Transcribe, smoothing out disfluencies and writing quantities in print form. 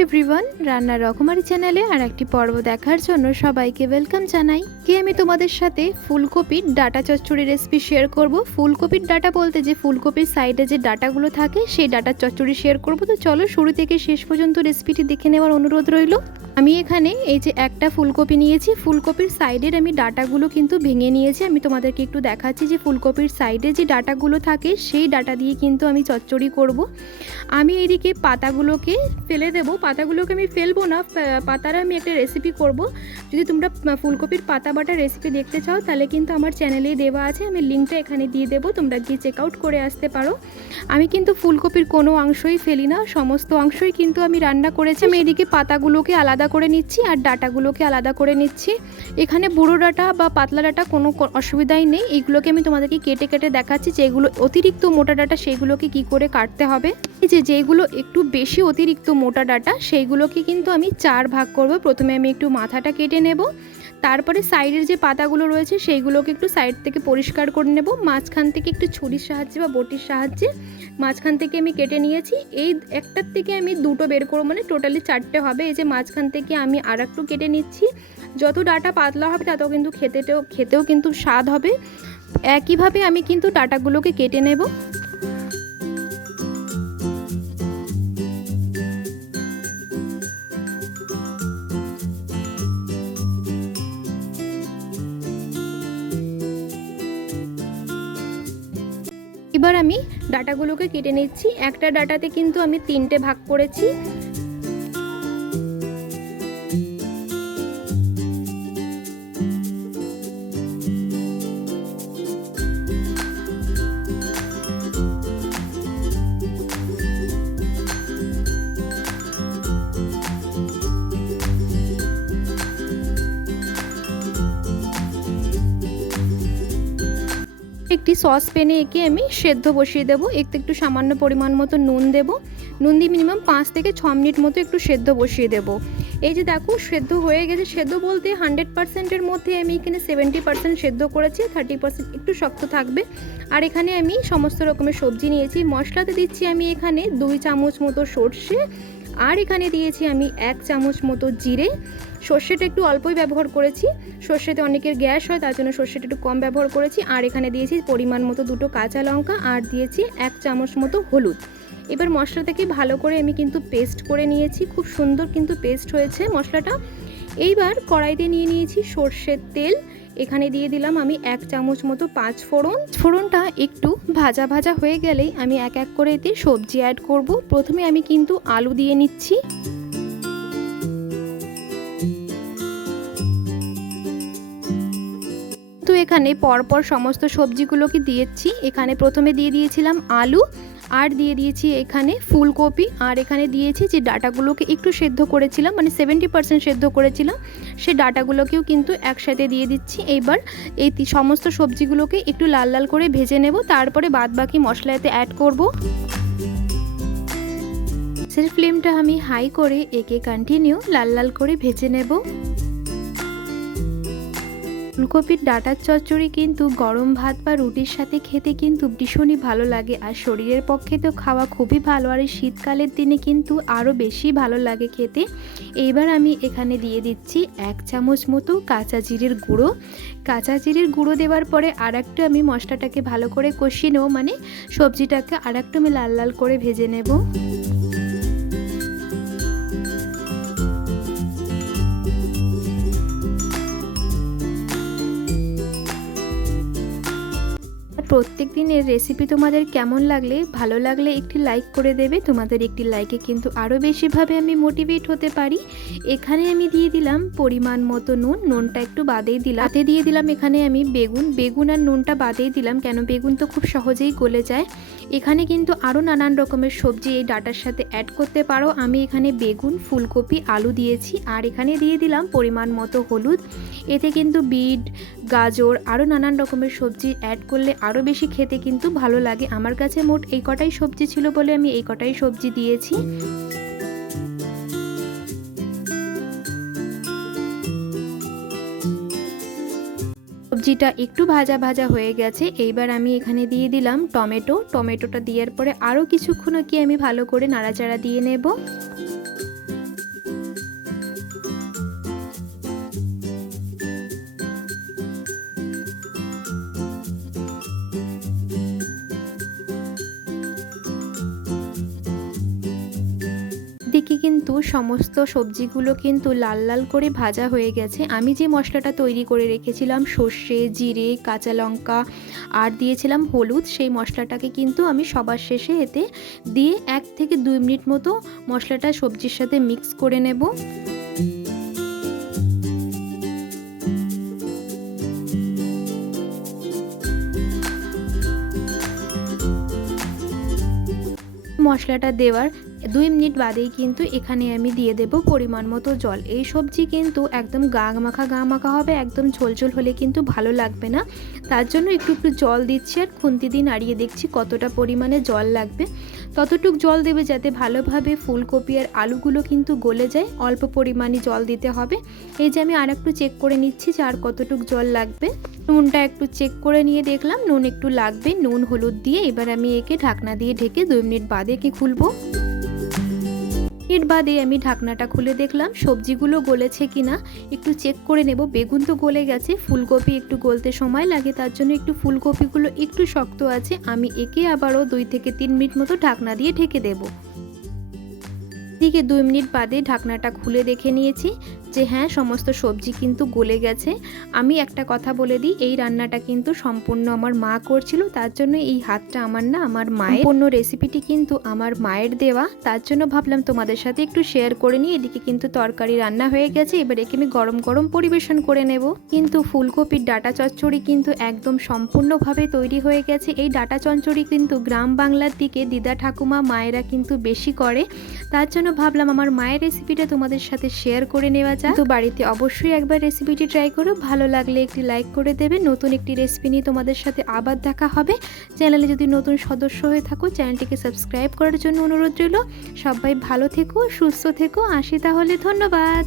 Everyone, রান্নার রকমারি চ্যানেলে আর একটি পর্ব দেখার জন্য সবাইকে ওয়েলকাম জানাই। আমি তোমাদের সাথে ফুলকপির ডাটা চচ্চড়ি রেসিপি শেয়ার করব। ফুলকপির ডাটা বলতে যে ফুলকপির সাইডে যে ডাটাগুলো থাকে সেই ডাটার চচ্চড়ি শেয়ার করব। তো চলো শুরু থেকে শেষ পর্যন্ত রেসিপিটি দেখে নেওয়ার অনুরোধ রইল। আমি এখানে এই যে একটা ফুলকপি নিয়েছি, ফুলকপির সাইডের আমি ডাটাগুলো কিন্তু ভেঙে নিয়েছি। আমি তোমাদেরকে একটু দেখাচ্ছি যে ফুলকপির সাইডে যে ডাটাগুলো থাকে সেই ডাটা দিয়ে কিন্তু আমি চচ্চড়ি করব। আমি এইদিকে পাতাগুলোকে ফেলে দেব, পাতাগুলোকে আমি ফেলবো না, পাতার আমি একটা রেসিপি করব। যদি তোমরা ফুলকপির পাতা বাটা রেসিপি দেখতে চাও তাহলে কিন্তু আমার চ্যানেলেই দেওয়া আছে, আমি লিঙ্কটা এখানে দিয়ে দেবো, তোমরা গিয়ে চেক আউট করে আসতে পারো। আমি কিন্তু ফুলকপির কোনো অংশই ফেলি না, সমস্ত অংশই কিন্তু আমি রান্না করেছি। আমি এদিকে পাতাগুলোকে আলাদা করে নিচ্ছি আর ডাটাগুলোকে আলাদা করে নিচ্ছি। এখানে বুড়ো ডাটা বা পাতলা ডাটা কোনো অসুবিধাই নেই, এইগুলোকে আমি তোমাদেরকে কেটে কেটে দেখাচ্ছি। যেগুলো অতিরিক্ত মোটা ডাটা সেইগুলোকে কি করে কাটতে হবে। এই যেগুলো একটু বেশি অতিরিক্ত মোটা ডাটা সেইগুলোকে কিন্তু আমি 4 ভাগ করব। প্রথমে আমি একটু মাথাটা কেটে নেব, তারপরে সাইডের যে পাতাগুলো রয়েছে সেইগুলোকে একটু সাইড থেকে পরিষ্কার করে নেব। মাঝখান থেকে একটু ছুরির সাহায্যে বা বটির সাহায্যে মাঝখান থেকে আমি কেটে নিয়েছি। এই একটার থেকে আমি দুটো বের করব, মানে টোটালি 4টে হবে। এই যে মাঝখান থেকে আমি আর একটু কেটে নিচ্ছি। যত ডাটা পাতলা হবে তত কিন্তু খেতেও কিন্তু স্বাদ হবে। একইভাবে আমি কিন্তু ডাটাগুলোকে কেটে নেব। এবার আমি ডাটাগুলোকে কেটে নিচ্ছি। একটা ডাটাতে কিন্তু আমি 3টে ভাগ করেছি। একটি সসপ্যানে এঁকে আমি সেদ্ধ বসিয়ে দেবো। একটু সামান্য পরিমাণ মতো নুন দেব, নুন দিয়ে মিনিমাম 5 থেকে 6 মিনিট মতো একটু সেদ্ধ বসিয়ে দেব। এই যে দেখো সেদ্ধ হয়ে গেছে। সেদ্ধ বলতে 100%-এর মধ্যে আমি এখানে 70% সেদ্ধ করেছি, 30% একটু শক্ত থাকবে। আর এখানে আমি সমস্ত রকমের সবজি নিয়েছি। মশলাতে দিচ্ছি আমি এখানে 2 চামচ মতো সর্ষে, আর এখানে দিয়েছি আমি 1 চামচ মতো জিরে। সর্ষেটা একটু অল্পই ব্যবহার করেছি, সর্ষেতে অনেকের গ্যাস হয় তার জন্য সর্ষেটা একটু কম ব্যবহার করেছি। আর এখানে দিয়েছি পরিমাণ মতো 2টো কাঁচা লঙ্কা, আর দিয়েছি 1 চামচ মতো হলুদ। এবার মশলাটাকে ভালো করে আমি কিন্তু পেস্ট করে নিয়েছি, খুব সুন্দর কিন্তু পেস্ট হয়েছে মশলাটা। এইবার কড়াইতে নিয়ে নিয়েছি সর্ষের তেল, এখানে দিয়ে দিলাম আমি 1 চামচ মতো 5 ফোড়ন। ফোড়নটা একটু ভাজা ভাজা হয়ে গেলেই আমি এক এক করে এতে সবজি অ্যাড করব। প্রথমে আমি কিন্তু আলু দিয়ে নিচ্ছি। তো এখানে পরপর সমস্ত সবজিগুলোকে দিয়েছি। এখানে প্রথমে দিয়ে দিয়েছিলাম আলু, আর দিয়ে দিয়েছি এখানে ফুলকপি, আর এখানে দিয়েছি যে ডাটাগুলোকে একটু সেদ্ধ করেছিলাম, মানে 70% সেদ্ধ করেছিলাম, সেই ডাটাগুলোকেও কিন্তু একসাথে দিয়ে দিচ্ছি। এইবার এই সমস্ত সবজিগুলোকে একটু লাল লাল করে ভেজে নেব, তারপরে বাদবাকি মশলাতে অ্যাড করব। সেই ফ্লেমটা আমি হাই করে একে কন্টিনিউ লাল লাল করে ভেজে নেব। ফুলকপির ডাটার চচ্চড়ি কিন্তু গরম ভাত বা রুটির সাথে খেতে কিন্তু ভীষণই ভালো লাগে, আর শরীরের পক্ষে তো খাওয়া খুবই ভালো, আর এই শীতকালের দিনে কিন্তু আরও বেশি ভালো লাগে খেতে। এইবার আমি এখানে দিয়ে দিচ্ছি 1 চামচ মতো কাঁচা জিরের গুঁড়ো। কাঁচা জিরের গুঁড়ো দেওয়ার পরে আর একটু আমি মশলাটাকে ভালো করে কষিয়ে নেব, মানে সবজিটাকে আর একটু আমি লাল লাল করে ভেজে নেব। প্রত্যেক দিনের রেসিপি তোমাদের কেমন লাগলে, ভালো লাগলে একটি লাইক করে দেবে। তোমাদের একটি লাইকে কিন্তু আরও বেশিভাবে আমি মোটিভেট হতে পারি। এখানে আমি দিয়ে দিলাম পরিমাণ মতো নুন, নুনটা একটু বাদেই দিলাম। তাতে দিয়ে দিলাম এখানে আমি বেগুন আর নুনটা বাদেই দিলাম, কেন বেগুন তো খুব সহজেই গলে যায়। এখানে কিন্তু আরও নানান রকমের সবজি এই ডাটার সাথে অ্যাড করতে পারো। আমি এখানে বেগুন, ফুলকপি, আলু দিয়েছি, আর এখানে দিয়ে দিলাম পরিমাণ মতো হলুদ। এতে কিন্তু বিট, গাজর, আরও নানান রকমের সবজি অ্যাড করলে আরও বেশি খেতে কিন্তু ভালো লাগে। আমার কাছে মোট এই কটাই সবজি ছিল বলে আমি এই কটাই সবজি দিয়েছি। সবজিটা একটু ভাজা ভাজা হয়ে গেছে। এইবার আমি এখানে দিয়ে দিলাম টমেটোটা দেওয়ার পরে আরও কিছুক্ষণ কি আমি ভালো করে নাড়াচাড়া দিয়ে নেব। এদিকে কিন্তু সমস্ত সবজিগুলো কিন্তু লাল লাল করে ভাজা হয়ে গেছে। আমি যে মশলাটা তৈরি করে রেখেছিলাম সর্ষে, জিরে, কাঁচা লঙ্কা আর দিয়েছিলাম হলুদ, সেই মশলাটাকে কিন্তু আমি সবার শেষে এতে দিয়ে 1 থেকে 2 মিনিট মতো মশলাটা সবজির সাথে মিক্স করে নেব। মশলাটা দেওয়ার 2 মিনিট বাদেই কিন্তু এখানে আমি দিয়ে দেব পরিমাণ মতো জল। এই সবজি কিন্তু একদম গা মাখা হবে, একদম ঝোল হলে কিন্তু ভালো লাগবে না। তার জন্য একটু জল দিচ্ছি আর খুন্তি দিয়ে নাড়িয়ে দেখছি কতটা পরিমাণে জল লাগবে। ততটুক জল দেবে যাতে ভালোভাবে ফুলকপি আর আলুগুলো কিন্তু গলে যায়। অল্প পরিমাণে জল দিতে হবে। এই যে আমি আর একটু চেক করে নিচ্ছি যে আর কতটুক জল লাগবে। নুনটা একটু চেক করে নিয়ে দেখলাম নুন একটু লাগবে। নুন হলুদ দিয়ে এবার আমি একে ঢাকনা দিয়ে ঢেকে 2 মিনিট বাদে কি খুলবো। এর বাদে আমি ঢাকনাটা খুলে দেখলাম সবজিগুলো গলেছে কিনা একটু চেক করে নেব। বেগুন তো গলে গেছে, ফুলকপি একটু গলতে সময় লাগে, তার জন্য একটু ফুলকপিগুলো একটু শক্ত আছে। আমি একে আবারও 2 থেকে 3 মিনিট মতো ঢাকনা দিয়ে ঢেকে দেব। দিকে 2 মিনিট বাদে ঢাকনাটা খুলে দেখে নিয়েছি যে হ্যাঁ সমস্ত সবজি কিন্তু গলে গেছে। আমি একটা কথা বলে দিই, এই রান্নাটা কিন্তু সম্পূর্ণ আমার মা করছিল, তার জন্য এই হাতটা আমার না, আমার মায়ের। সম্পূর্ণ রেসিপিটি কিন্তু আমার মায়ের দেওয়া, তার জন্য ভাবলাম তোমাদের সাথে একটু শেয়ার করে নিই। এদিকে কিন্তু তরকারি রান্না হয়ে গেছে, এবার একে আমি গরম গরম পরিবেশন করে নেব। কিন্তু ফুলকপির ডাঁটা চচ্চড়ি কিন্তু একদম সম্পূর্ণভাবে তৈরি হয়ে গেছে। এই ডাঁটা চচ্চড়ি কিন্তু গ্রাম বাংলার দিকে দিদা ঠাকুমা মায়েরা কিন্তু বেশি করে, তার জন্য ভাবলাম আমার মায়ের রেসিপিটা তোমাদের সাথে শেয়ার করে নেওয়া। তো বাড়িতে অবশ্যই একবার রেসিপিটি ট্রাই করো, ভালো লাগলে একটি লাইক করে দেবে। নতুন একটি রেসিপি নিয়ে তোমাদের সাথে আবার দেখা হবে। চ্যানেলে যদি নতুন সদস্য হয়ে থাকো চ্যানেলটিকে সাবস্ক্রাইব করার জন্য অনুরোধ রইল। সবাই ভালো থেকো, সুস্থ থেকো, আসি তাহলে, ধন্যবাদ।